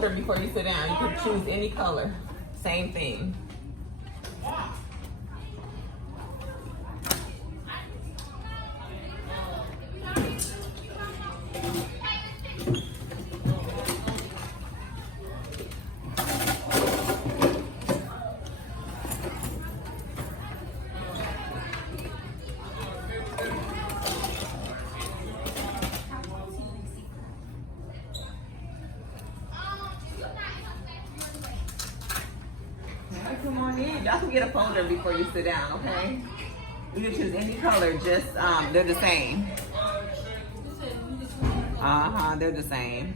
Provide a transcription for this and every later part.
folder before you sit down. You can choose any color. Same thing. Come on in. Y'all can get a folder before you sit down, okay? You can choose any color, just they're the same. They're the same.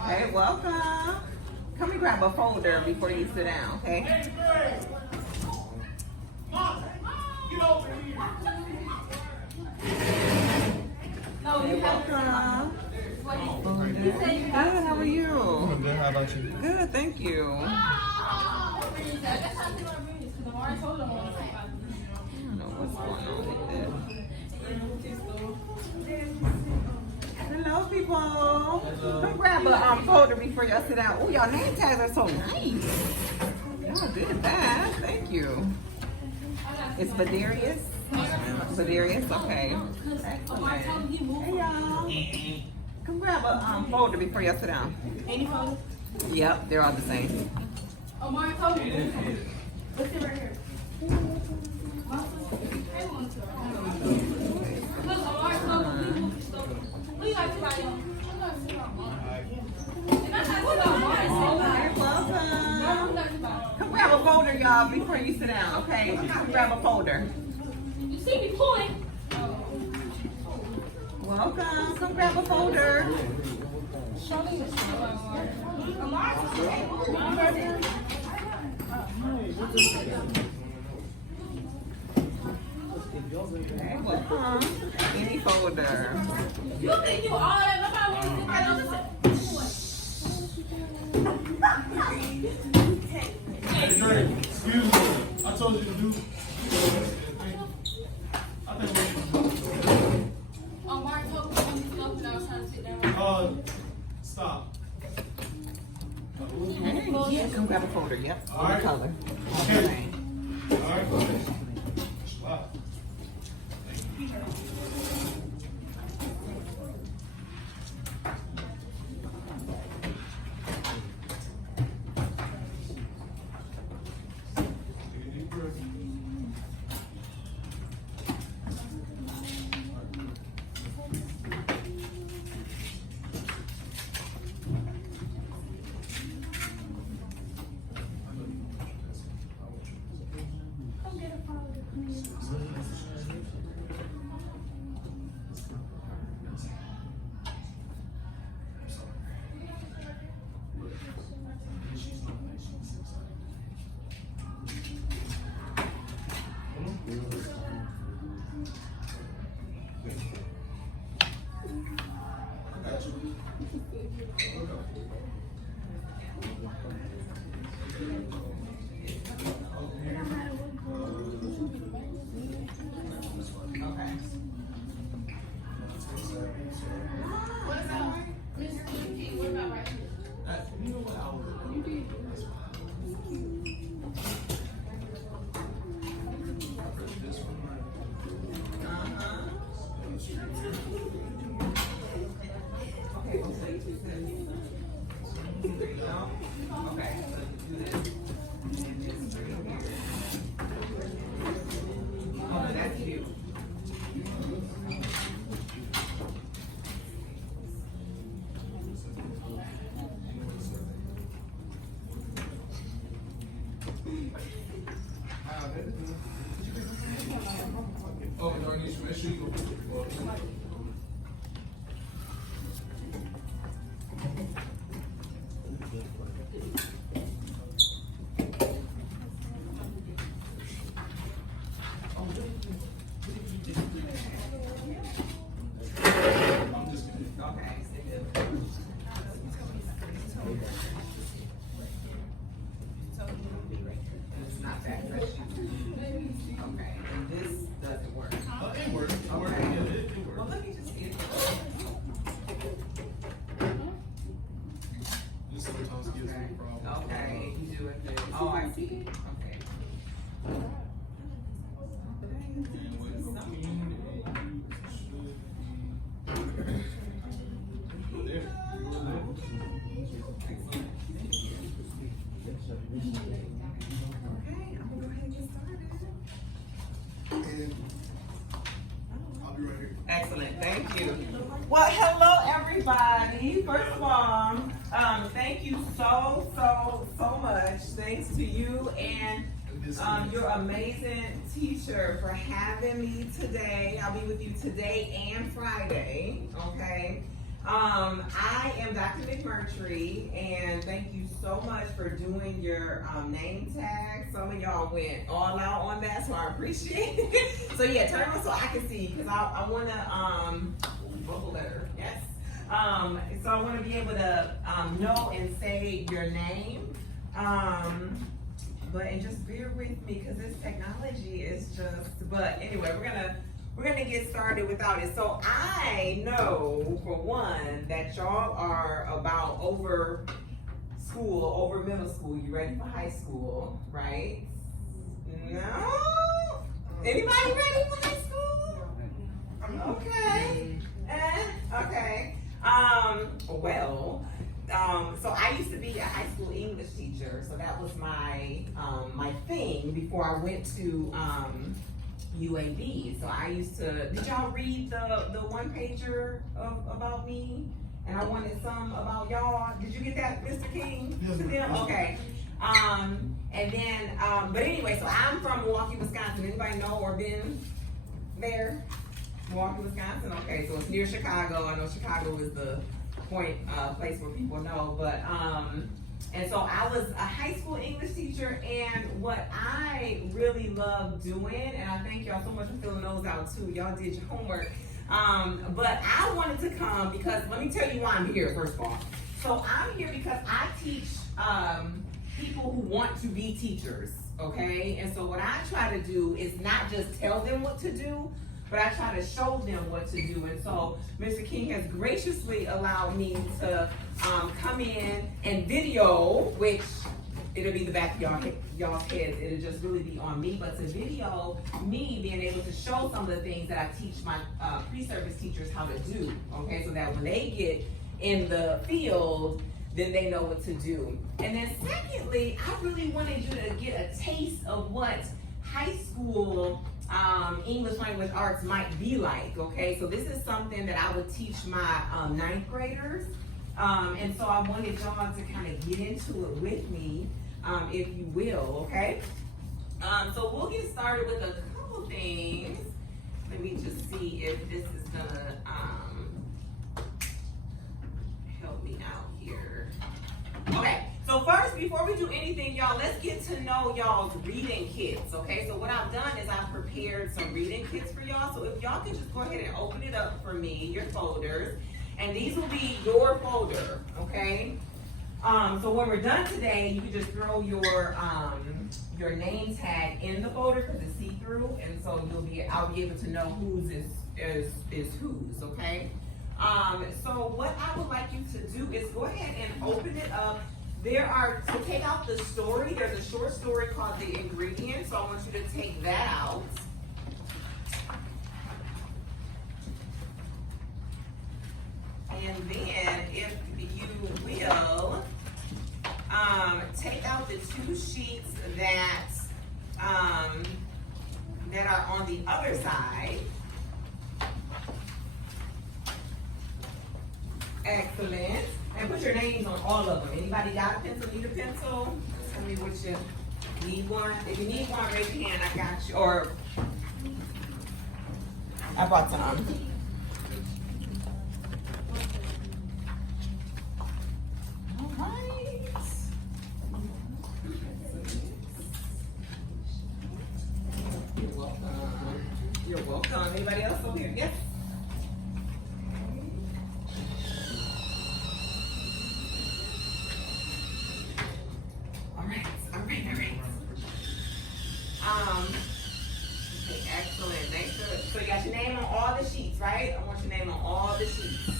Hey, welcome. Come and grab a folder before you sit down, okay? Get over here. Hey, welcome. Good, how are you? I'm good. How about you? Good, thank you. I don't know what's going on with this. Hello, people. Come grab a folder before y'all sit down. Oh, y'all name tags are so nice. Y'all did that. Thank you. It's Vadarius. Vadarius, okay. Excellent. Hey, y'all. Come grab a folder before y'all sit down. Any folder? Yep, they're all the same. Oh, Mario told me. What's it right here? Look, Mario told me. What you like to write on? And I have to go Mario. You're welcome. Come grab a folder, y'all, before you sit down, okay? Come grab a folder. You see me pulling? Welcome. Come grab a folder. Show me this. Hey, welcome. Any folder. You think you all that? Nobody wants to Hey, Drake, excuse me. I told you to do. I think Oh, Mark told me when he's open, I was trying to sit down. stop. Hey, yeah, come grab a folder. Yep. All right. Color. Okay. All right. Wow. Okay. seated? Okay. Okay, I'm gonna go ahead and get started. I'll be right here. Excellent, thank you. Well, hello everybody. First of all, thank you so much. Thanks to you and your amazing teacher for having me today. I'll be with you today and Friday, okay? I am Dr. McMurtry, and thank you so much for doing your name tag. Some of y'all went all out on that, so I appreciate it. So yeah, turn on so I can see, because I want to, bubble letter, yes. So I want to be able to know and say your name. And just bear with me, because this technology is just, but anyway, we're gonna get started without it. So I know, for one, that y'all are about over middle school. You ready for high school, right? No? Anybody ready for high school? Okay. Okay. So I used to be a high school English teacher, so that was my my thing before I went to UAB. So I used to, did y'all read the one pager about me? And I wanted some about y'all. Did you get that, Mr. King? Yes, ma'am. Okay. And then, but anyway, so I'm from Milwaukee, Wisconsin. Anybody know or been there? Milwaukee, Wisconsin? Okay, so it's near Chicago. I know Chicago is the place where people know, but and so I was a high school English teacher, and what I really love doing, and I thank y'all so much for filling those out too. Y'all did your homework. But I wanted to come because, let me tell you why I'm here, first of all. So I'm here because I teach people who want to be teachers, okay? And so what I try to do is not just tell them what to do, but I try to show them what to do. And so Mr. King has graciously allowed me to come in and video, which it'll be the back of y'all's heads. It'll just really be on me, but to video me being able to show some of the things that I teach my pre-service teachers how to do, okay? So that when they get in the field, then they know what to do. And then secondly, I really wanted you to get a taste of what high school English language arts might be like, okay? So this is something that I would teach my ninth graders. And so I wanted y'all to kind of get into it with me, if you will, okay? So we'll get started with a couple things. Let me just see if this is gonna help me out here. Okay, so first, before we do anything, y'all, let's get to know y'all's reading kits, okay? So what I've done is I've prepared some reading kits for y'all. So if y'all can just go ahead and open it up for me, your folders, and these will be your folder, okay? So when we're done today, you can just throw your name tag in the folder because it's see-through, and so I'll be able to know whose is whose, okay? So what I would like you to do is go ahead and open it up. To take out the story, there's a short story called The Ingredient, so I want you to take that out. And then, if you will, take out the two sheets that are on the other side. Excellent. And put your names on all of them. Anybody got a pencil? Need a pencil? Tell me what you need. One. If you need one, raise your hand. I got you. Or I brought some. All right. You're welcome. You're welcome. Anybody else over here? Yes. Okay, excellent. Thanks for, so you got your name on all the sheets, right? I want your name on all the sheets.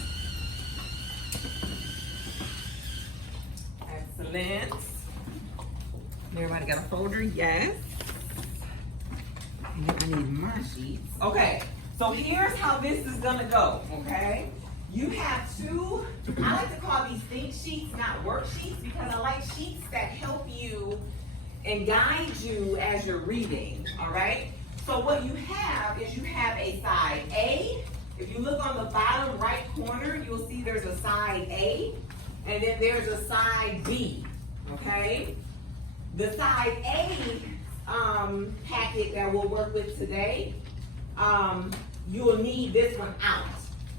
Excellent. Everybody got a folder? Yes. And I need my sheets. Okay, so here's how this is gonna go, okay? You have two, I like to call these think sheets, not worksheets, because I like sheets that help you and guide you as you're reading, all right? So what you have is you have a side A. If you look on the bottom right corner, you'll see there's a side A, and then there's a side B, okay? The side A packet that we'll work with today, you'll need this one out.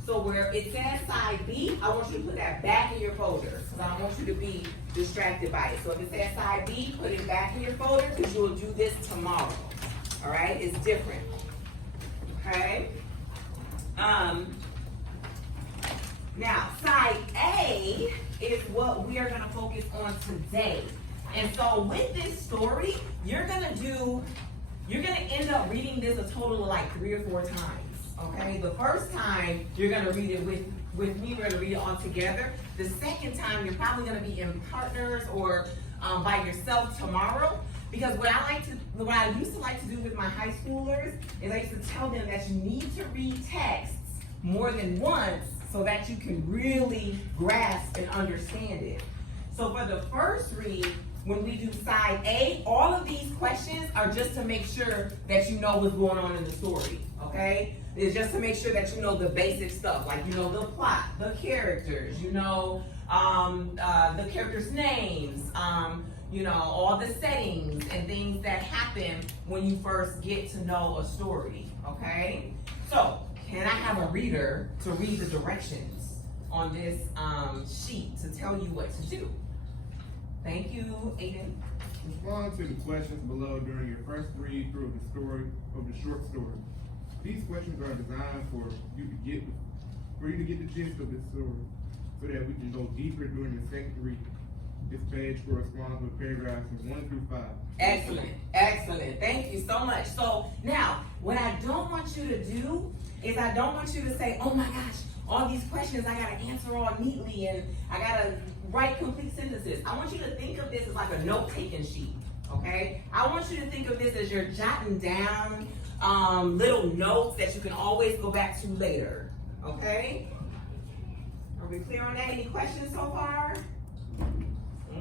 So where it says side B, I want you to put that back in your folder, because I don't want you to be distracted by it. So if it says side B, put it back in your folder, because you'll do this tomorrow, all right? It's different, okay? Now, side A is what we are gonna focus on today. And so with this story, you're gonna end up reading this a total of like 3 or 4 times, okay? The first time, you're gonna read it with me, we're gonna read it all together. The second time, you're probably gonna be in partners or by yourself tomorrow. Because what I used to like to do with my high schoolers is I used to tell them that you need to read texts more than once so that you can really grasp and understand it. So for the first read, when we do side A, all of these questions are just to make sure that you know what's going on in the story, okay? It's just to make sure that you know the basic stuff, like you know the plot, the characters, you know the characters' names, you know, all the settings and things that happen when you first get to know a story, okay? So, can I have a reader to read the directions on this sheet to tell you what to do? Thank you, Aiden. Respond to the questions below during your first read through of the short story. These questions are designed for you to get the gist of the story, so that we can go deeper during the second read. This page corresponds with paragraphs from 1 through 5. Excellent, excellent. Thank you so much. So now, what I don't want you to do is I don't want you to say, oh my gosh, all these questions I gotta answer all neatly and I gotta write complete sentences. I want you to think of this as like a note-taking sheet, okay? I want you to think of this as you're jotting down little notes that you can always go back to later, okay? Are we clear on that? Any questions so far?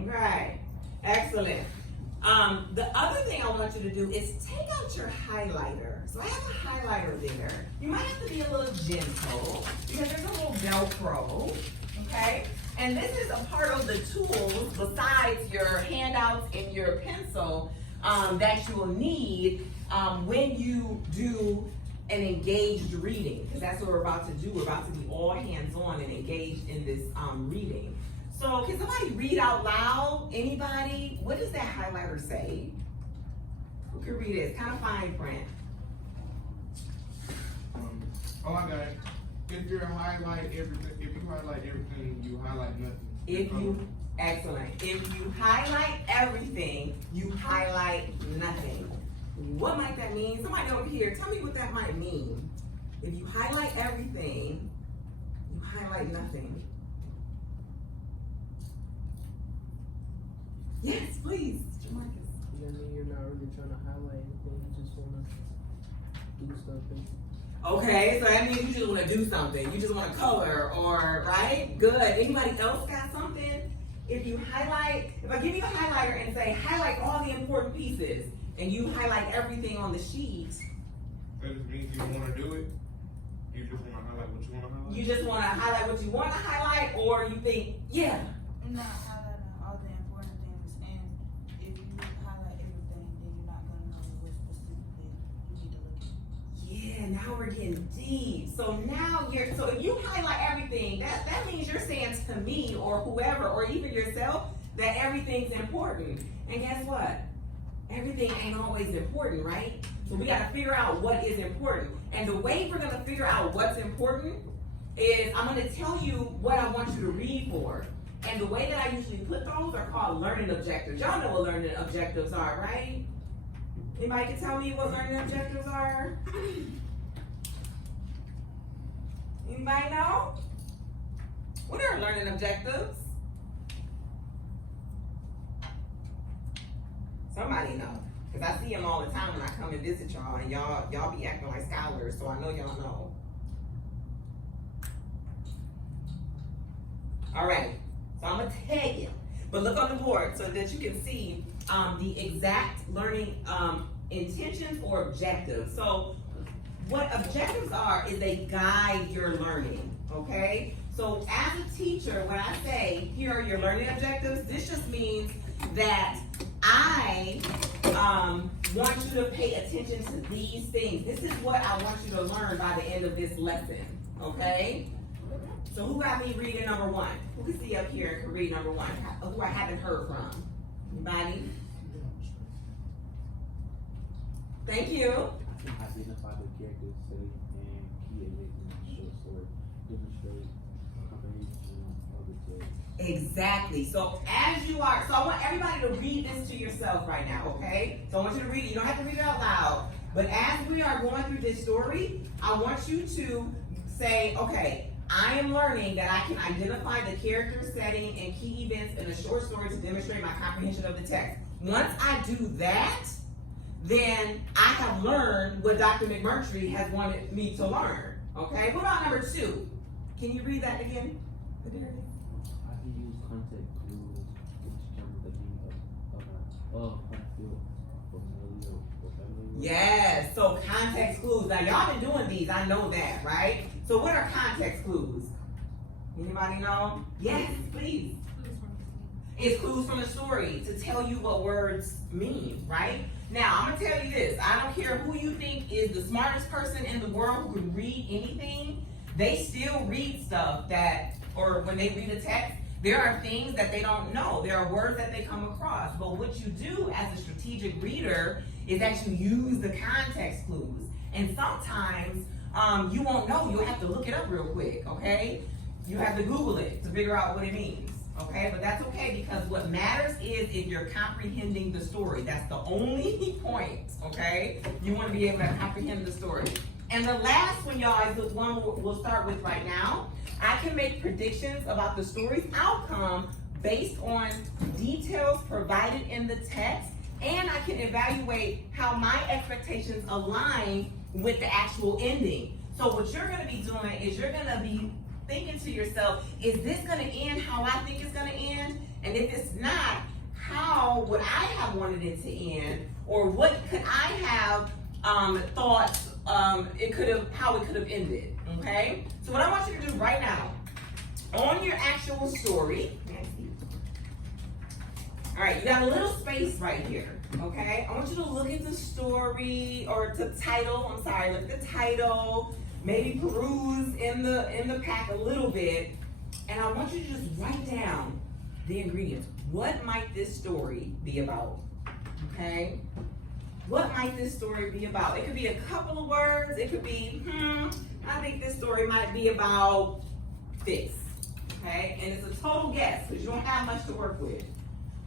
Okay, excellent. The other thing I want you to do is take out your highlighter. So I have a highlighter there. You might have to be a little gentle because there's a little Velcro, okay? And this is a part of the tools besides your handouts and your pencil that you will need when you do an engaged reading, because that's what we're about to do. We're about to be all hands-on and engaged in this reading. So can somebody read out loud? Anybody? What does that highlighter say? Who can read it? It's kind of fine print. Oh, I got it. If you highlight everything, you highlight nothing. Excellent. If you highlight everything, you highlight nothing. What might that mean? Somebody over here, tell me what that might mean. If you highlight everything, you highlight nothing. Yes, please, Jamarcus. I mean, you're not really trying to highlight anything, you just want to do something. Okay, so that means you just want to do something. You just want to color, or, right? Good. Anybody else got something? If I give you a highlighter and say, highlight all the important pieces, and you highlight everything on the sheet. That just means you want to do it. You just want to highlight what you want to highlight. You just want to highlight what you want to highlight, or you think, yeah. Not highlighting all the important things, and if you highlight everything, then you're not going to know what specifically you need to look at. Yeah, now we're getting deep. So if you highlight everything, that means you're saying to me or whoever, or even yourself, that everything's important. And guess what? Everything ain't always important, right? So we got to figure out what is important. And the way we're going to figure out what's important is I'm going to tell you what I want you to read for. And the way that I usually put those are called learning objectives. Y'all know what learning objectives are, right? Anybody can tell me what learning objectives are? Anybody know? What are learning objectives? everybody know. Cause I see them all the time when I come and visit y'all, and y'all be acting like scholars, so I know y'all know. All right, so I'm gonna tell you, but look on the board so that you can see the exact learning intentions or objectives. So what objectives are is they guide your learning, okay? So as a teacher, when I say, here are your learning objectives, this just means that I want you to pay attention to these things. This is what I want you to learn by the end of this lesson, okay? So who got me reading number 1? Who can see up here and can read number 1? Who I haven't heard from? Anybody? Thank you. Identify the character, setting, and key events in a short story. Demonstrate comprehension of the text. Exactly. So as you are, so I want everybody to read this to yourself right now, okay? So I want you to read it. You don't have to read it out loud. But as we are going through this story, I want you to say, okay, I am learning that I can identify the character, setting, and key events in a short story to demonstrate my comprehension of the text. Once I do that, then I have learned what Dr. McMurtry has wanted me to learn. Okay? What about number 2? Can you read that again? I can use context clues to determine the meaning of feel familiar or familiar. Yes, so context clues. Now y'all been doing these, I know that, right? So what are context clues? Anybody know? Yes, please. It's clues from the story to tell you what words mean, right? Now, I'm gonna tell you this. I don't care who you think is the smartest person in the world who can read anything, they still read stuff that, or when they read a text, there are things that they don't know. There are words that they come across. But what you do as a strategic reader is that you use the context clues. And sometimes you won't know. You'll have to look it up real quick, okay? You have to Google it to figure out what it means. Okay, but that's okay because what matters is if you're comprehending the story. That's the only point, okay? You want to be able to comprehend the story. And the last one, y'all, is the one we'll start with right now. I can make predictions about the story's outcome based on details provided in the text, and I can evaluate how my expectations align with the actual ending. So what you're going to be doing is you're going to be thinking to yourself, is this going to end how I think it's going to end? And if it's not, how would I have wanted it to end? Or what could I have thought how it could have ended, okay? So what I want you to do right now, on your actual story, all right, you got a little space right here, okay? I want you to look at the story, or the title, look at the title, maybe peruse in the pack a little bit, and I want you to just write down the ingredients. What might this story be about? Okay? What might this story be about? It could be a couple of words. It could be, I think this story might be about this. Okay? And it's a total guess because you don't have much to work with.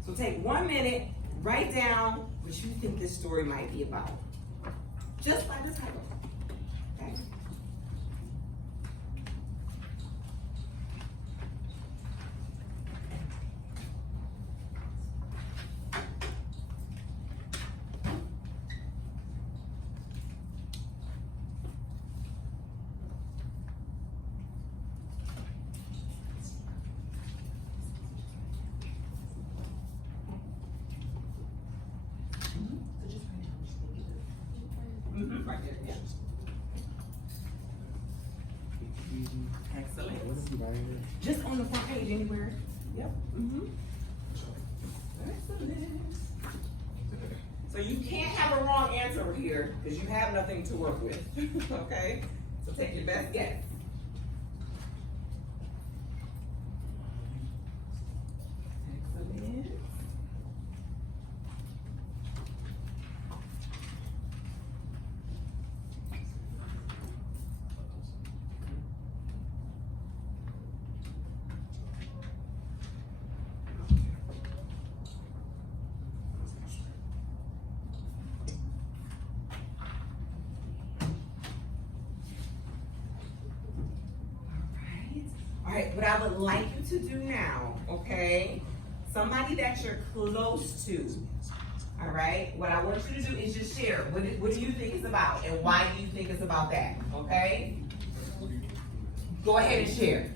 So take 1 minute, write down what you think this story might be about. Just by the title. Okay? Right there, yeah. Excellent. What if you write it? Just on the front page, anywhere. Yep. Excellent. So you can't have a wrong answer here because you have nothing to work with. Okay? So take your best guess. Excellent. All right, what I would like you to do now, okay? Somebody that you're close to, All right, what I want you to do is just share. What do you think it's about and why do you think it's about that? Okay? Go ahead and share.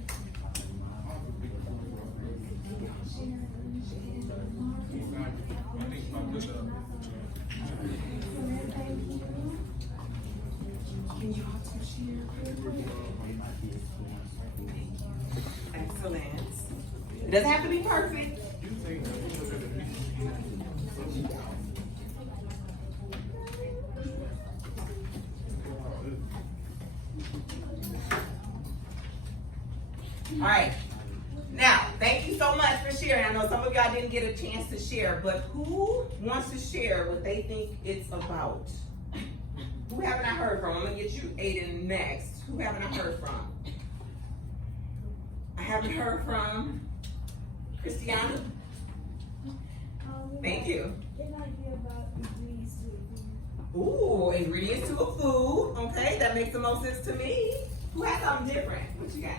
Excellent. It doesn't have to be perfect. All right. Now, thank you so much for sharing. I know some of y'all didn't get a chance to share, but who wants to share what they think it's about? Who haven't I heard from? I'm gonna get you Aiden next. Who haven't I heard from? I haven't heard from Christiana. Thank you. It might be about ingredients to it. Ooh, ingredients to a food. Okay, that makes the most sense to me. Who has something different? What you got? I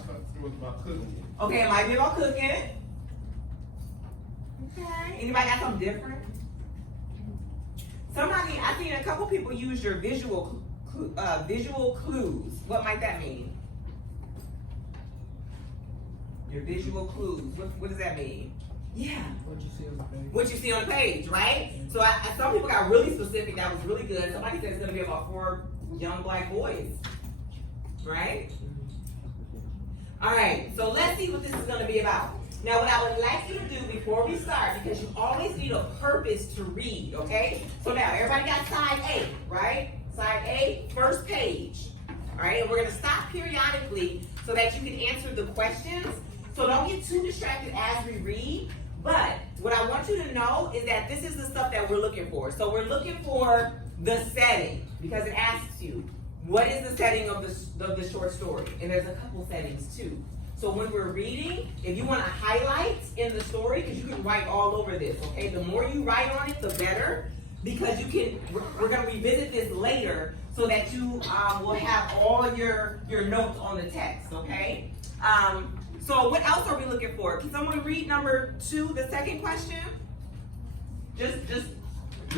thought it was about cooking. Okay, it might be about cooking. Okay, anybody got something different? Somebody, I seen a couple people use your visual clues. What might that mean? Your visual clues. What does that mean? Yeah. What you see on the page. What you see on the page, right? So some people got really specific. That was really good. Somebody said it's gonna be about 4 young black boys, right? All right. So let's see what this is gonna be about. Now, what I would like you to do before we start, because you always need a purpose to read, okay? So now everybody got side A, right? Side A, first page. All right. And we're gonna stop periodically so that you can answer the questions. So don't get too distracted as we read. But what I want you to know is that this is the stuff that we're looking for. So we're looking for the setting, because it asks you, what is the setting of the short story? And there's a couple settings too. So when we're reading, if you want to highlight in the story, because you can write all over this, okay? The more you write on it, the better, because we're going to revisit this later so that you will have all your notes on the text, okay? So what else are we looking for? Can someone read number 2, the second question? Just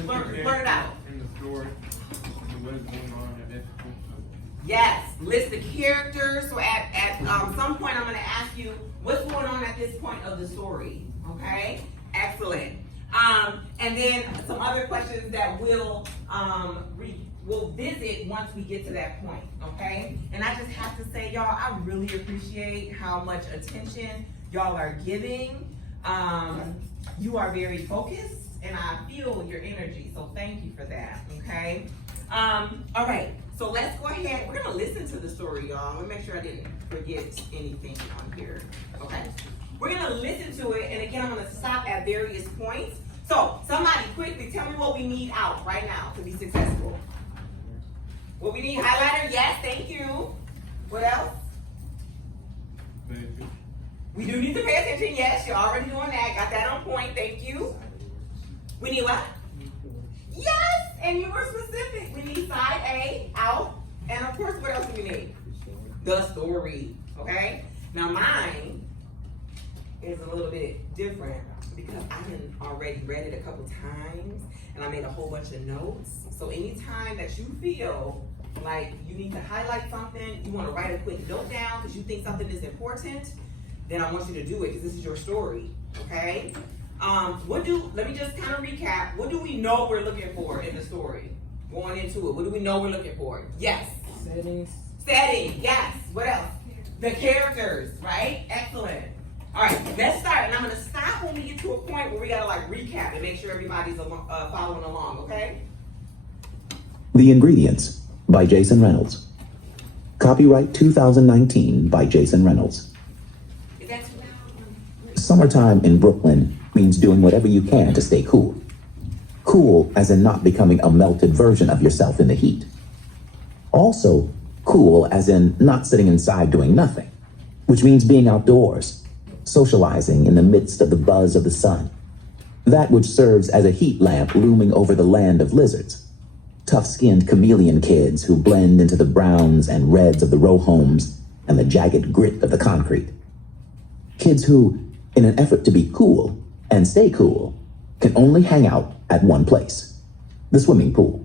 blurt it out. In the story, and what is going on at that point. Yes, list the characters. So at some point I'm going to ask you what's going on at this point of the story. Okay, excellent. And then some other questions that we'll visit once we get to that point. Okay, and I just have to say, y'all, I really appreciate how much attention y'all are giving. You are very focused, and I feel your energy. So thank you for that. Okay. All right. So let's go ahead. We're gonna listen to the story, y'all. Let me make sure I didn't forget anything on here. Okay. We're gonna listen to it, and again, I'm gonna stop at various points. So somebody quickly tell me what we need out right now to be successful. What we need, highlighter, yes, thank you. What else? We do need to pay attention, yes, you're already doing that. Got that on point, thank you. We need what? Yes, and you were specific. We need side A, out, and of course, what else do we need? The story, okay? Now mine is a little bit different because I had already read it a couple times and I made a whole bunch of notes. So anytime that you feel like you need to highlight something, you want to write a quick note down because you think something is important, then I want you to do it because this is your story, okay? Let me just kind of recap. What do we know we're looking for in the story? Going into it, what do we know we're looking for? Yes. Settings. Setting, yes. What else? The characters, right? Excellent. All right, let's start. And I'm going to stop when we get to a point where we got to like recap and make sure everybody's following along, okay? The Ingredients by Jason Reynolds. Copyright 2019 by Jason Reynolds. Is that too loud? Summertime in Brooklyn means doing whatever you can to stay cool. Cool as in not becoming a melted version of yourself in the heat. Also, cool as in not sitting inside doing nothing, which means being outdoors, socializing in the midst of the buzz of the sun. That which serves as a heat lamp looming over the land of lizards. Tough-skinned chameleon kids who blend into the browns and reds of the row homes and the jagged grit of the concrete. Kids who, in an effort to be cool and stay cool, can only hang out at one place, the swimming pool.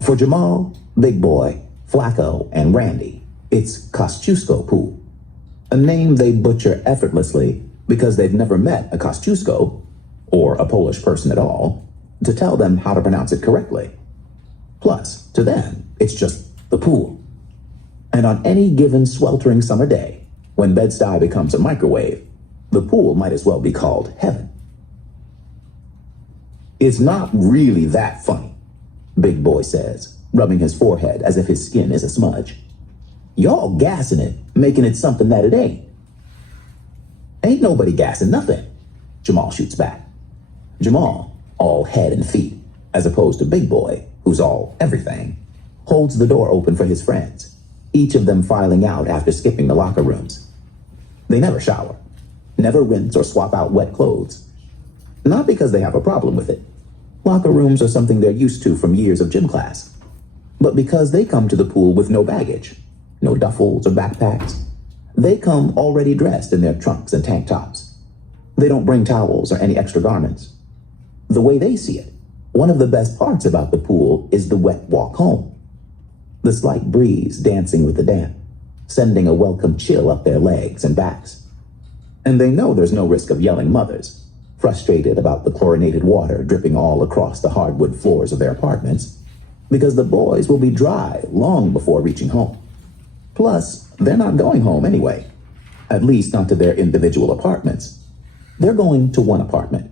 For Jamal, Big Boy, Flacco, and Randy, it's Kosciuszko Pool, a name they butcher effortlessly because they've never met a Kosciuszko, or a Polish person at all, to tell them how to pronounce it correctly. Plus, to them, it's just the pool. And on any given sweltering summer day, when Bed-Stuy becomes a microwave, the pool might as well be called heaven. It's not really that funny, Big Boy says, rubbing his forehead as if his skin is a smudge. Y'all gassing it, making it something that it ain't. Ain't nobody gassing nothing, Jamal shoots back. Jamal, all head and feet, as opposed to Big Boy, who's all everything, holds the door open for his friends, each of them filing out after skipping the locker rooms. They never shower, never rinse or swap out wet clothes. Not because they have a problem with it. Locker rooms are something they're used to from years of gym class. But because they come to the pool with no baggage, no duffels or backpacks. They come already dressed in their trunks and tank tops. They don't bring towels or any extra garments. The way they see it, one of the best parts about the pool is the wet walk home. The slight breeze dancing with the damp, sending a welcome chill up their legs and backs. And they know there's no risk of yelling mothers, frustrated about the chlorinated water dripping all across the hardwood floors of their apartments, because the boys will be dry long before reaching home. Plus, they're not going home anyway, at least not to their individual apartments. They're going to one apartment.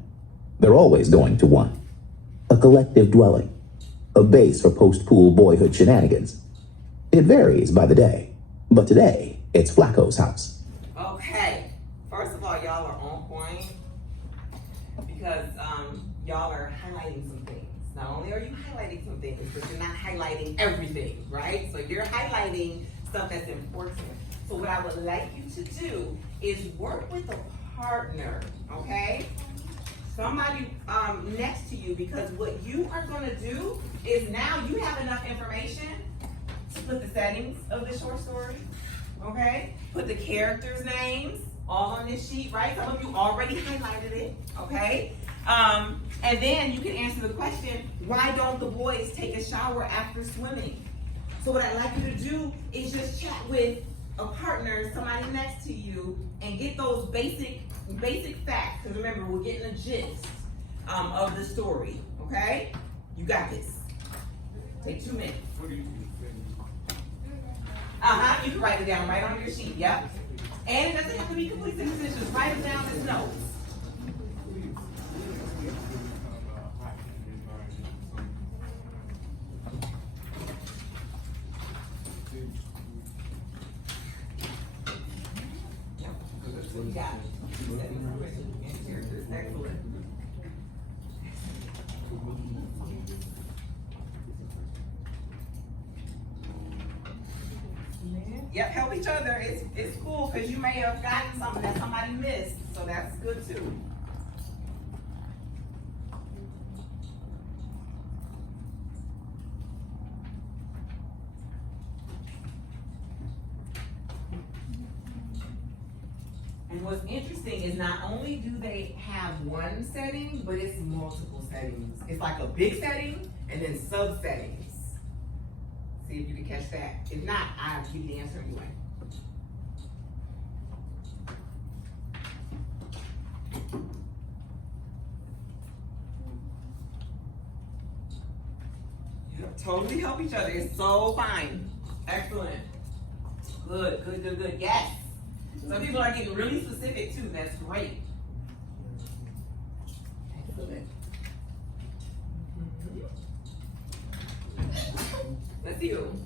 They're always going to one. A collective dwelling, a base for post-pool boyhood shenanigans. It varies by the day, but today it's Flacco's house. Okay, first of all, y'all are on point because y'all are highlighting some things. Not only are you highlighting some things, but you're not highlighting everything, right? So you're highlighting stuff that's important. So what I would like you to do is work with a partner, okay? Somebody next to you, because what you are gonna do is now you have enough information to put the settings of the short story, okay? Put the characters' names all on this sheet, right? Some of you already highlighted it, okay? And then you can answer the question, why don't the boys take a shower after swimming? So what I'd like you to do is just chat with a partner, somebody next to you, and get those basic facts. Because remember, we're getting a gist of the story, okay? You got this. Take 2 minutes. What do you think? You can write it down right on your sheet, yep. And it doesn't have to be complete sentences, just write it down as notes. What you got? Excellent. Yep, help each other. It's cool because you may have gotten something that somebody missed, so that's good too. And what's interesting is not only do they have one setting, but it's multiple settings. It's like a big setting and then sub settings. See if you can catch that. If not, I'll give you the answer anyway. Yep, totally help each other. It's so fine. Excellent. Good, good, good, good. Yes. Some people are getting really specific too. That's great. Excellent. That's you.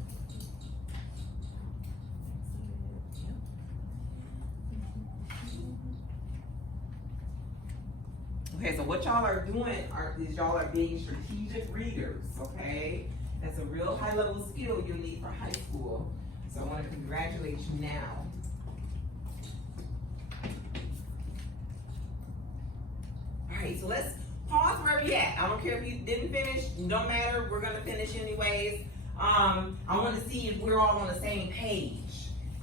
Okay, so what y'all are doing is y'all are being strategic readers, okay? That's a real high level skill you'll need for high school. So I want to congratulate you now. All right, so let's pause wherever you're at. I don't care if you didn't finish, don't matter, we're gonna finish anyways. I wanna see if we're all on the same page.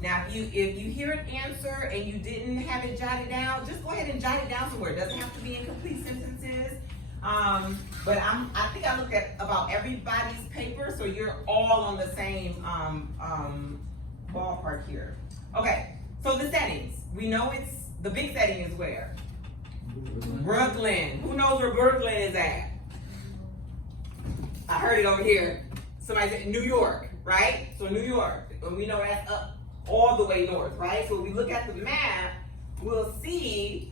Now, if you hear an answer and you didn't have it jotted down, just go ahead and jot it down somewhere. It doesn't have to be in complete sentences. But I think I looked at about everybody's paper, so you're all on the same ballpark here. Okay, so the settings. We know it's the big setting is where? Brooklyn. Who knows where Brooklyn is at? I heard it over here. Somebody said New York, right? So New York, and we know that's up all the way north, right? So when we look at the map, we'll see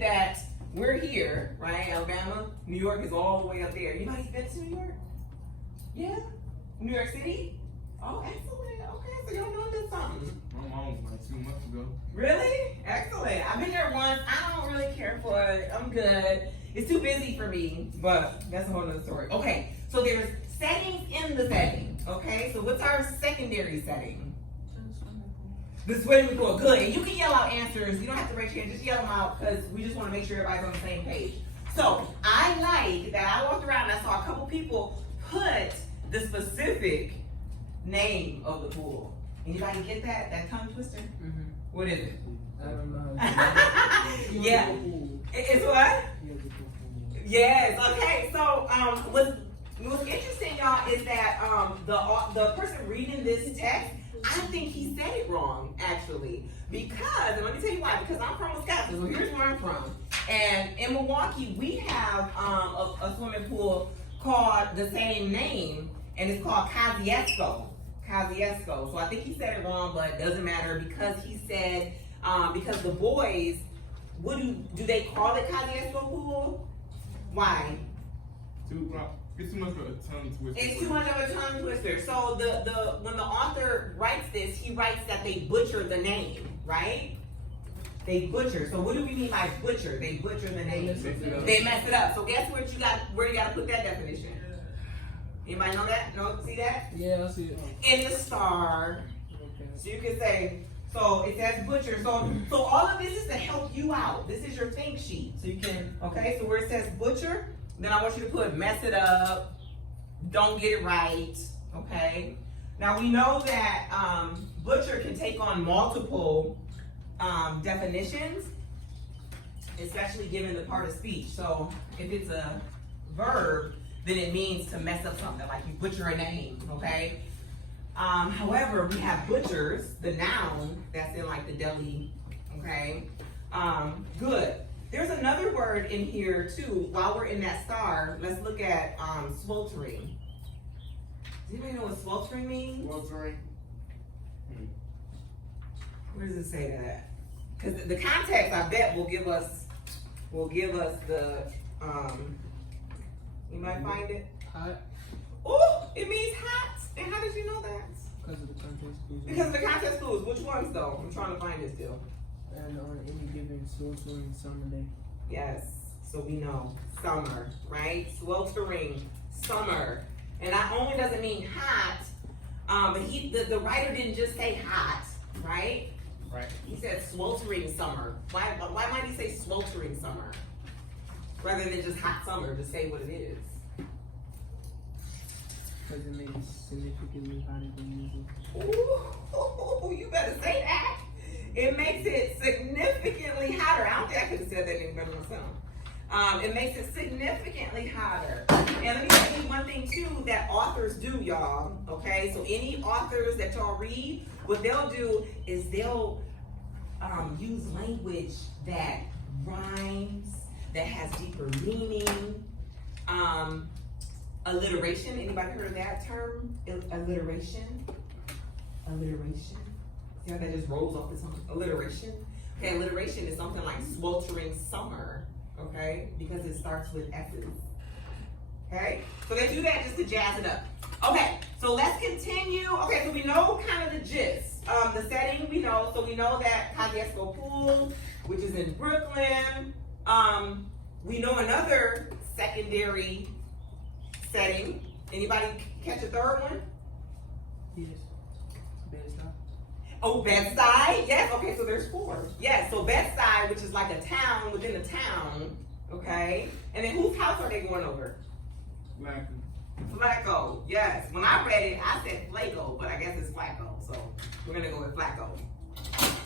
that we're here, right? Alabama, New York is all the way up there. Anybody's been to New York? Yeah? New York City? Oh, excellent. Okay, so y'all know this something. My mom was like 2 months ago. Really? Excellent. I've been there once. I don't really care for it. I'm good. It's too busy for me, but that's a whole nother story. Okay, so there's settings in the setting. Okay, so what's our secondary setting? The swimming pool. Good. And you can yell out answers. You don't have to raise your hand. Just yell them out because we just want to make sure everybody's on the same page. So I like that I walked around and I saw a couple people put the specific name of the pool. Anybody get that? That tongue twister? Mm-hmm. What is it? I don't know. Yeah. It's what? Yes. Okay. So what's interesting, y'all, is that the person reading this text, I think he said it wrong, actually. Because, and let me tell you why, because I'm from Wisconsin, so here's where I'm from. And in Milwaukee, we have a swimming pool called the same name, and it's called Kosciuszko. So I think he said it wrong, but it doesn't matter because he said, because the boys, what do they call it Kosciuszko pool? Why? It's too much of a tongue twister. It's too much of a tongue twister. So when the author writes this, he writes that they butcher the name, right? They butcher. So what do we mean by butcher? They butcher the name. They mess it up. So guess where you gotta put that definition? Anybody know that? No? See that? Yeah, I see it. In the star. Okay. So you can say, so it says butcher. So all of this is to help you out. This is your think sheet. So you can, okay, so where it says butcher, then I want you to put mess it up, don't get it right, okay? Now we know that butcher can take on multiple definitions, especially given the part of speech. So if it's a verb, then it means to mess up something, like you butcher a name, okay? However, we have butchers, the noun, that's in like the deli, okay? Good. There's another word in here too. While we're in that star, let's look at sweltering. Does anybody know what sweltering means? Sweltering. Where does it say that? Because the context, I bet, will give us the you might find it. Hot. Oh, it means hot. And how did you know that? Because of the context clues. Because of the context clues. Which ones though? I'm trying to find it still. And on any given sweltering summer day. Yes, so we know summer, right? Sweltering summer. And not only does it mean hot, but the writer didn't just say hot, right? Right. He said sweltering summer. Why might he say sweltering summer? Rather than just hot summer, just say what it is. Because it makes it significantly hotter than usual. Ooh, you better say that. It makes it significantly hotter. I don't think I could have said that any better myself. It makes it significantly hotter. And let me tell you one thing too that authors do, y'all. Okay, so any authors that y'all read, what they'll do is they'll use language that rhymes, that has deeper meaning. Alliteration. Anybody heard of that term? Alliteration. Alliteration. See how that just rolls off the tongue? Alliteration. Okay, alliteration is something like sweltering summer, okay? Because it starts with S's. Okay? So they do that just to jazz it up. Okay, so let's continue. Okay, so we know kind of the gist. The setting we know. So we know that Kosciuszko Pool, which is in Brooklyn. We know another secondary setting. Anybody catch a third one? Yes. Bed-Stuy. Oh, Bed-Stuy. Yes. Okay, so there's 4. Yes. So Bed-Stuy, which is like a town within a town. Okay. And then whose house are they going over? Flacco. Yes. When I read it, I said Flacco, but I guess it's Flacco. So we're gonna go with Flacco.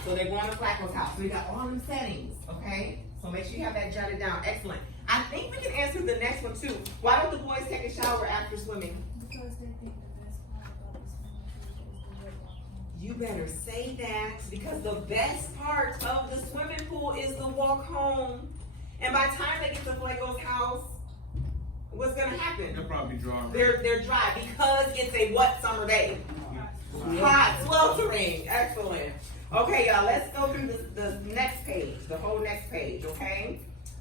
So they're going to Flacco's house. So we got all them settings. Okay. So make sure you have that jotted down. Excellent. I think we can answer the next one too. Why don't the boys take a shower after swimming? Because they think the best part about the swimming pool is the wet walk home. You better say that, because the best part of the swimming pool is the walk home. And by the time they get to Flaco's house, what's gonna happen? They'll probably draw. They're dry because it's a what summer day? Hot, sweltering. Excellent. Okay, y'all, let's go through the next page, the whole next page, okay?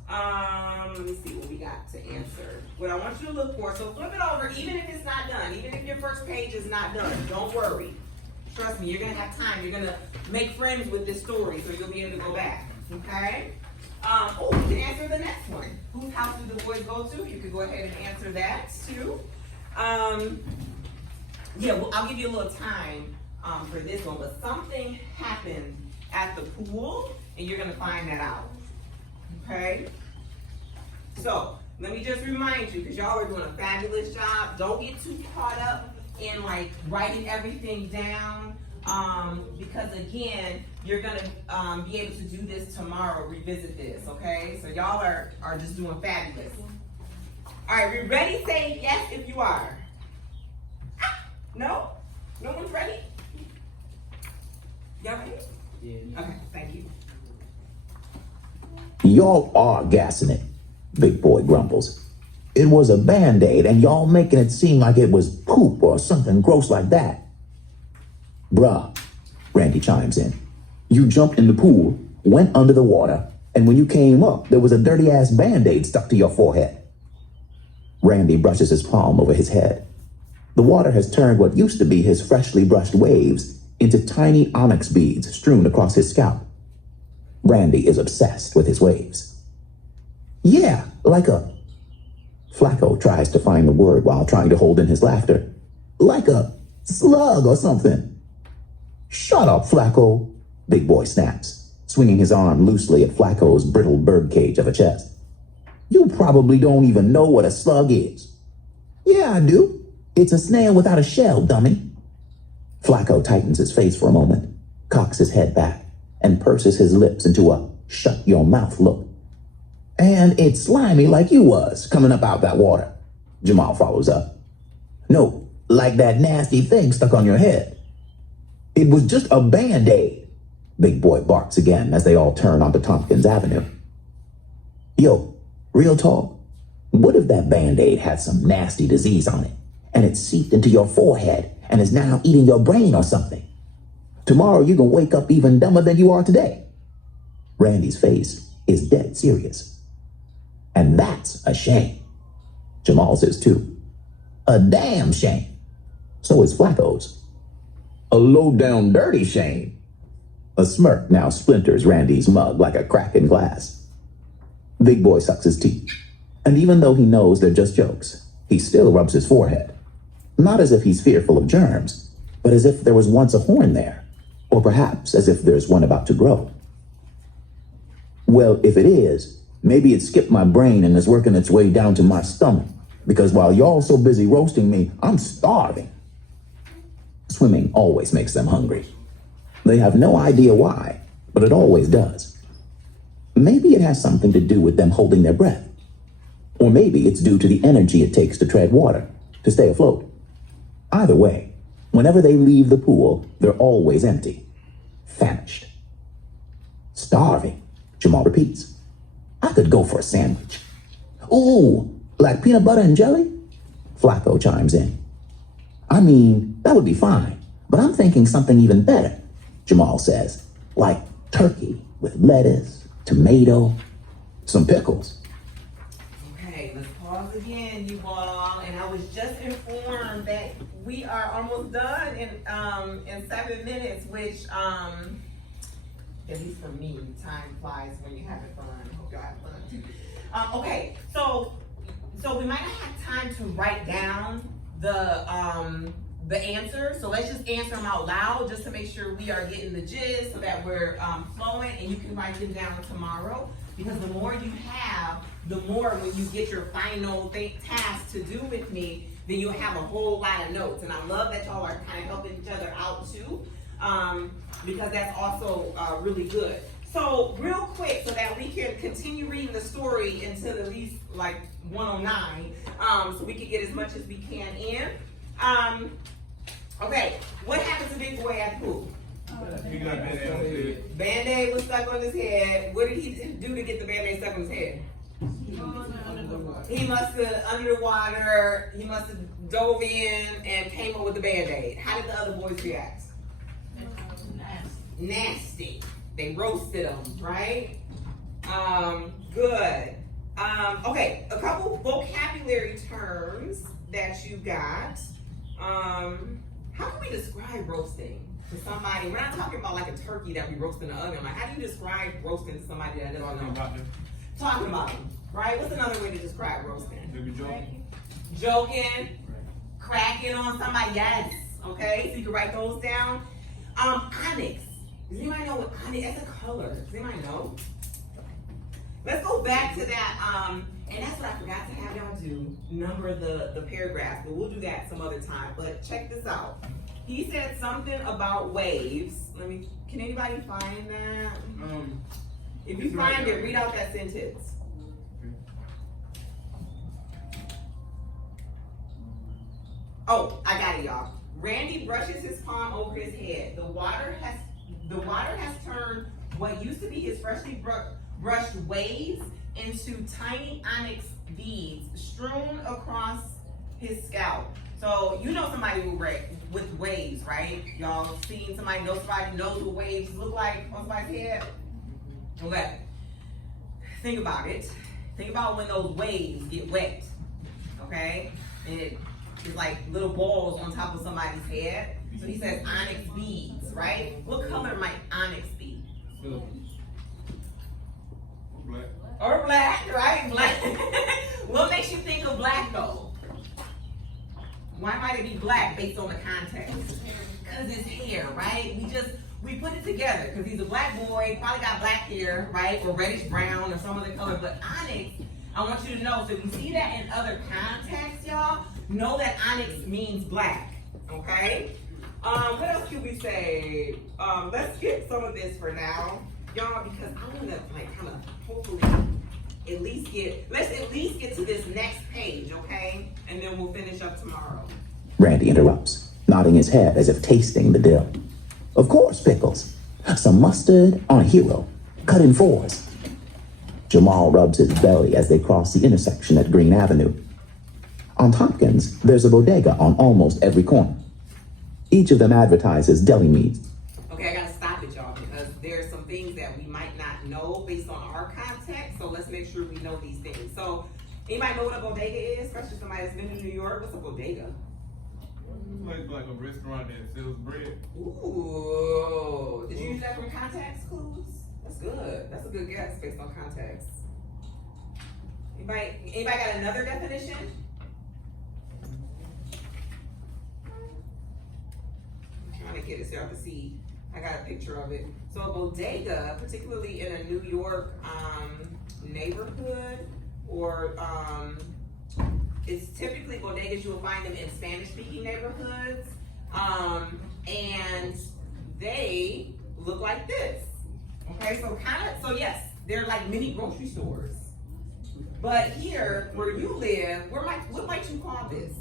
Let me see what we got to answer. What I want you to look for, so flip it over, even if it's not done, even if your first page is not done, don't worry. Trust me, you're gonna have time. You're gonna make friends with this story, so you'll be able to go back, okay? Oh, you can answer the next one. Whose house do the boys go to? You can go ahead and answer that too. Yeah, well, I'll give you a little time for this one, but something happened at the pool, and you're gonna find that out. Okay? So, let me just remind you, because y'all are doing a fabulous job, don't get too caught up in like writing everything down, because again, you're gonna be able to do this tomorrow, revisit this, okay? So y'all are just doing fabulous. All right, we ready? Say yes if you are. No? No one's ready? Y'all ready? Yeah. Okay, thank you. Y'all are gassing it, Big Boy grumbles. It was a Band-Aid and y'all making it seem like it was poop or something gross like that. Bruh, Randy chimes in. You jumped in the pool, went under the water, and when you came up, there was a dirty-ass Band-Aid stuck to your forehead. Randy brushes his palm over his head. The water has turned what used to be his freshly brushed waves into tiny onyx beads strewn across his scalp. Randy is obsessed with his waves. Yeah, like a... Flacco tries to find the word while trying to hold in his laughter. Like a slug or something. Shut up, Flacco, Big Boy snaps, swinging his arm loosely at Flacco's brittle birdcage of a chest. You probably don't even know what a slug is. Yeah, I do. It's a snail without a shell, dummy. Flacco tightens his face for a moment, cocks his head back, and purses his lips into a shut-your-mouth look. And it's slimy like you was, coming up out that water, Jamal follows up. No, like that nasty thing stuck on your head. It was just a Band-Aid, Big Boy barks again as they all turn onto Tompkins Avenue. Yo, real talk, what if that Band-Aid had some nasty disease on it, and it seeped into your forehead and is now eating your brain or something? Tomorrow you're gonna wake up even dumber than you are today. Randy's face is dead serious. And that's a shame. Jamal's is too. A damn shame. So is Flacco's. A low-down dirty shame. A smirk now splinters Randy's mug like a crack in glass. Big Boy sucks his teeth. And even though he knows they're just jokes, he still rubs his forehead. Not as if he's fearful of germs, but as if there was once a horn there. Or perhaps as if there's one about to grow. Well, if it is, maybe it skipped my brain and is working its way down to my stomach, because while y'all so busy roasting me, I'm starving. Swimming always makes them hungry. They have no idea why, but it always does. Maybe it has something to do with them holding their breath. Or maybe it's due to the energy it takes to tread water, to stay afloat. Either way, whenever they leave the pool, they're always empty, famished. Starving, Jamal repeats. I could go for a sandwich. Ooh, like peanut butter and jelly? Flacco chimes in. I mean, that would be fine, but I'm thinking something even better, Jamal says. Like turkey with lettuce, tomato, some pickles. Okay, let's pause again, you all. And I was just informed that we are almost done in 7 minutes, which at least for me, time flies when you're having fun. Hope y'all have fun too. Okay, so we might not have time to write down the answers. So let's just answer them out loud just to make sure we are getting the gist so that we're flowing, and you can write them down tomorrow. Because the more you have, the more when you get your final task to do with me, then you'll have a whole lot of notes. And I love that y'all are kind of helping each other out too, because that's also really good. So real quick, so that we can continue reading the story until at least like 109, so we can get as much as we can in. Okay, what happened to Big Boy at the pool? He got Band-Aid on his head. Band-Aid was stuck on his head. What did he do to get the Band-Aid stuck on his head? He must have, under the water, he must have dove in and came up with the Band-Aid. How did the other boys react? Nasty. They roasted him, right? Good. Okay, a couple vocabulary terms that you got. How can we describe roasting to somebody? We're not talking about like a turkey that we roast in the oven. Like, how do you describe roasting to somebody that doesn't know? Talking about them, right? What's another way to describe roasting? Maybe joking. Joking, cracking on somebody, yes. Okay, so you can write those down. Onyx. Does anybody know what onyx? That's a color. Does anybody know? Let's go back to that. And that's what I forgot to have y'all do. Number the paragraph, but we'll do that some other time. But check this out. He said something about waves. Can anybody find that? If you find it, read out that sentence. Oh, I got it, y'all. Randy brushes his palm over his head. The water has turned what used to be his freshly brushed waves into tiny onyx beads strewn across his scalp. So you know somebody with waves, right? Y'all seen somebody knows what waves look like on somebody's head? Okay. Think about it. Think about when those waves get wet. Okay? And it's like little balls on top of somebody's head. So he says onyx beads, right? What color might onyx be? Black. Or black, right? Black. What makes you think of black though? Why might it be black based on the context? Because his hair, right? We put it together because he's a black boy, probably got black hair, right? Or reddish brown or some other color. But onyx, I want you to know, so if you see that in other contexts, y'all, know that onyx means black, okay? What else can we say? Let's skip some of this for now, y'all, because I want to like kind of hopefully let's at least get to this next page, okay? And then we'll finish up tomorrow. Randy interrupts, nodding his head as if tasting the dill. Of course, pickles. Some mustard on a hero, cut in fours. Jamal rubs his belly as they cross the intersection at Green Avenue. On Tompkins, there's a bodega on almost every corner. Each of them advertises deli meats. Okay, I gotta stop it, y'all, because there's some things that we might not know based on our context, so let's make sure we know these things. So, anybody know what a bodega is? Especially somebody that's been in New York. What's a bodega? It's like a restaurant that sells bread. Ooh, did you use that from context clues? That's good. That's a good guess based on context. Anybody got another definition? I'm trying to get it so y'all can see. I got a picture of it. So a bodega, particularly in a New York neighborhood, or it's typically bodegas, you will find them in Spanish-speaking neighborhoods, and they look like this. Okay, so yes, they're like mini grocery stores. But here, where you live, what might you call this?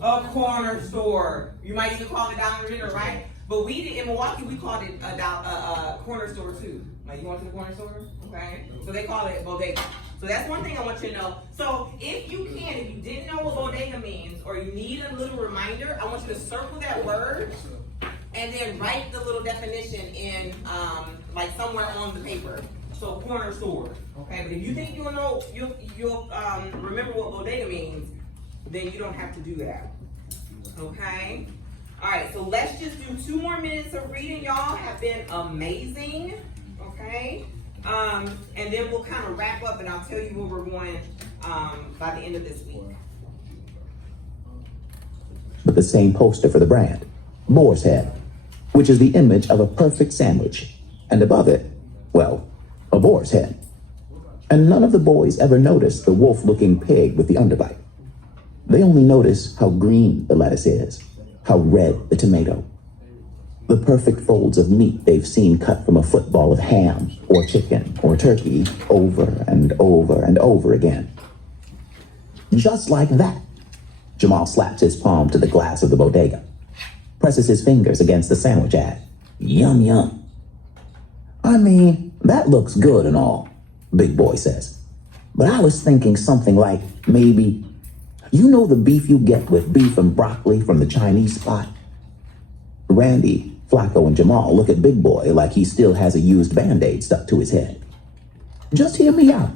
A corner store. You might even call it Dollar General, right? But in Milwaukee, we called it a corner store too. Like, you went to the corner store? Okay. So they call it bodega. So that's one thing I want you to know. So if you didn't know what bodega means, or you need a little reminder, I want you to circle that word and then write the little definition in like somewhere on the paper. So corner store, okay? But if you think you'll know, you'll remember what bodega means, then you don't have to do that, okay? All right, so let's just do 2 more minutes of reading. Y'all have been amazing, okay? And then we'll kind of wrap up, and I'll tell you where we're going by the end of this week. With the same poster for the brand, Boar's Head, which is the image of a perfect sandwich, and above it, well, a boar's head. And none of the boys ever notice the wolf-looking pig with the underbite. They only notice how green the lettuce is, how red the tomato. The perfect folds of meat they've seen cut from a football of ham or chicken or turkey over and over and over again. Just like that. Jamal slaps his palm to the glass of the bodega, presses his fingers against the sandwich ad. Yum, yum. I mean, that looks good and all, Big Boy says. But I was thinking something like maybe, you know the beef you get with beef and broccoli from the Chinese spot? Randy, Flacco, and Jamal look at Big Boy like he still has a used Band-Aid stuck to his head. Just hear me out.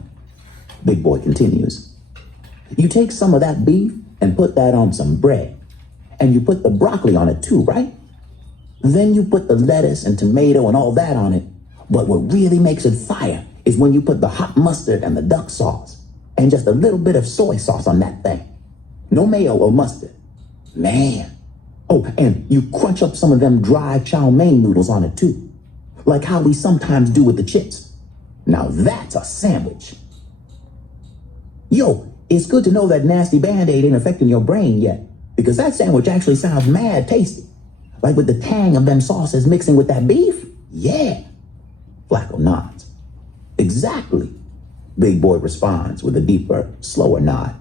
Big Boy continues. You take some of that beef and put that on some bread. And you put the broccoli on it too, right? Then you put the lettuce and tomato and all that on it. But what really makes it fire is when you put the hot mustard and the duck sauce and just a little bit of soy sauce on that thing. No mayo or mustard. Man. Oh, and you crunch up some of them dry chow mein noodles on it too. Like how we sometimes do with the chips. Now that's a sandwich. Yo, it's good to know that nasty Band-Aid ain't affecting your brain yet. Because that sandwich actually sounds mad tasty. Like with the tang of them sauces mixing with that beef? Yeah. Flacco nods. Exactly. Big Boy responds with a deeper, slower nod.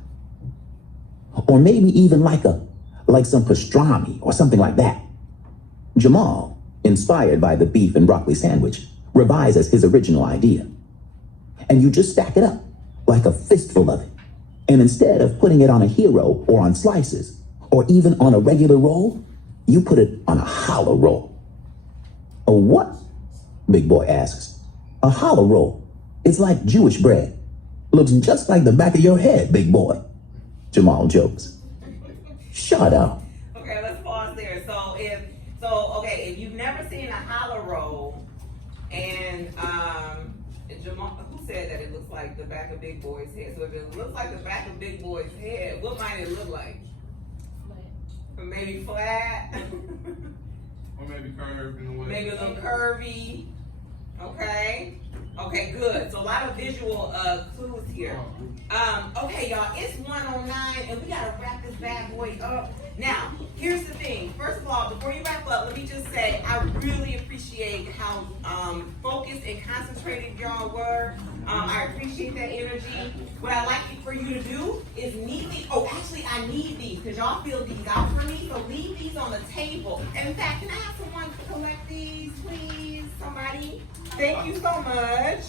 Or maybe even like some pastrami or something like that. Jamal, inspired by the beef and broccoli sandwich, revises his original idea. And you just stack it up like a fistful of it. And instead of putting it on a hero or on slices, or even on a regular roll, you put it on a hollow roll. A what? Big Boy asks. A hollow roll. It's like Jewish bread. Looks just like the back of your head, Big Boy. Jamal jokes. Shut up. Okay, let's pause there. So if you've never seen a hollow roll, and Jamal, who said that it looks like the back of Big Boy's head? So if it looks like the back of Big Boy's head, what might it look like? Flat. Maybe flat. Or maybe curved in a way. Maybe a little curvy. Okay. Okay, good. So a lot of visual clues here. Okay, y'all, it's 1:09 and we gotta wrap this bad boy up. Now, here's the thing. First of all, before you wrap up, let me just say I really appreciate how focused and concentrated y'all were. I appreciate that energy. What I'd like for you to do is need these. Oh, actually, I need these because y'all filled these out for me. So leave these on the table. In fact, can I have someone collect these, please? Somebody. Thank you so much.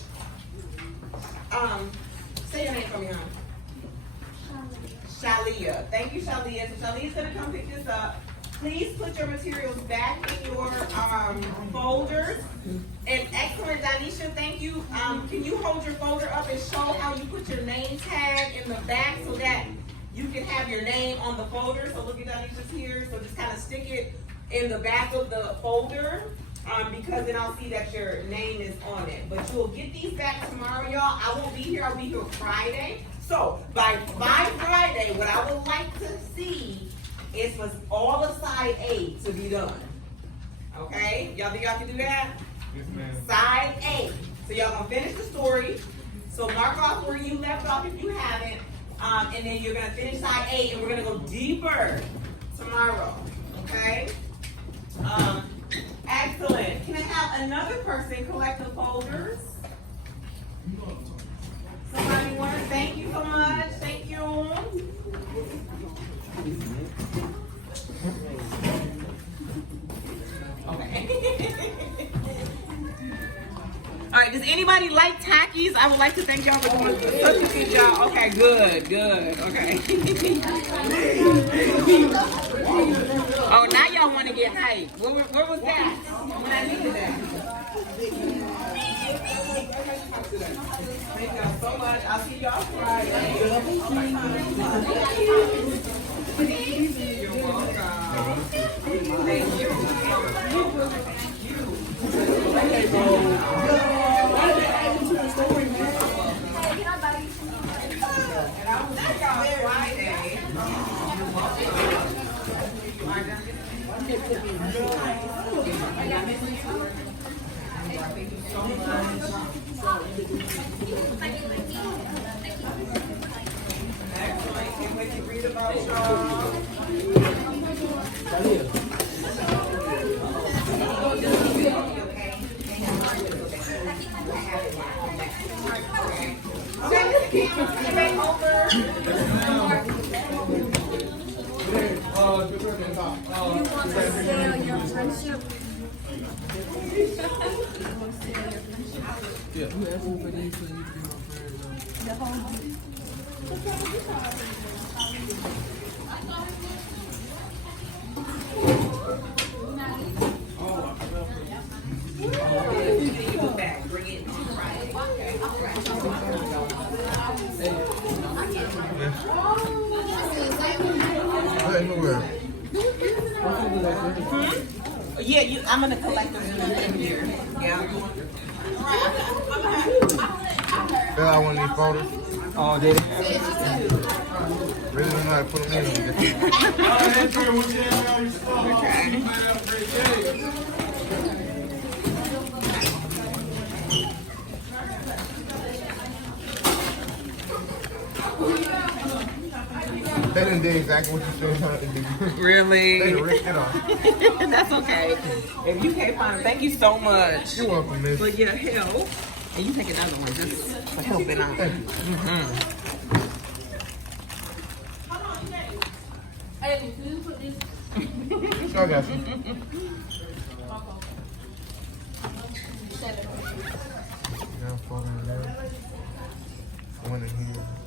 Say your name for me, hon. Shalia. Thank you, Shalia. So Shalia's gonna come pick this up. Please put your materials back in your folders. And excellent, Danisha, thank you. Can you hold your folder up and show how you put your name tag in the back so that you can have your name on the folder? So look at Danisha's here. So just kind of stick it in the back of the folder. Because then I'll see that your name is on it. But you'll get these back tomorrow, y'all. I won't be here. I'll be here Friday. So by Friday, what I would like to see is for all of side A to be done. Okay? Y'all think y'all can do that? Yes, ma'am. Side A. So y'all gonna finish the story. So mark off where you left off if you haven't. And then you're gonna finish side A and we're gonna go deeper tomorrow. Okay? Excellent. Can I have another person collect the folders? Somebody want to thank you so much. Thank you. Okay. All right, does anybody like Takis? I would like to thank y'all for doing such a good job. Okay, good, okay. Oh, now y'all want to get hyped. Where was that? When I needed that. Thank y'all so much. I'll see y'all Friday. You're welcome. Thank you. And I will see y'all Friday. You're welcome. You asked me for these so you can be my friend. Yeah, I'm gonna collect them in here. Yeah. Fill out one of these folders. Oh, did it? Really don't know how to put them in. They didn't do exactly what you said how to do. Really? They ripped it off. That's okay. If you can't find, thank you so much You're welcome, miss. for your help. And you take another one just for helping out. Hey, can you put this? I got you. Now, folder in there. One in here.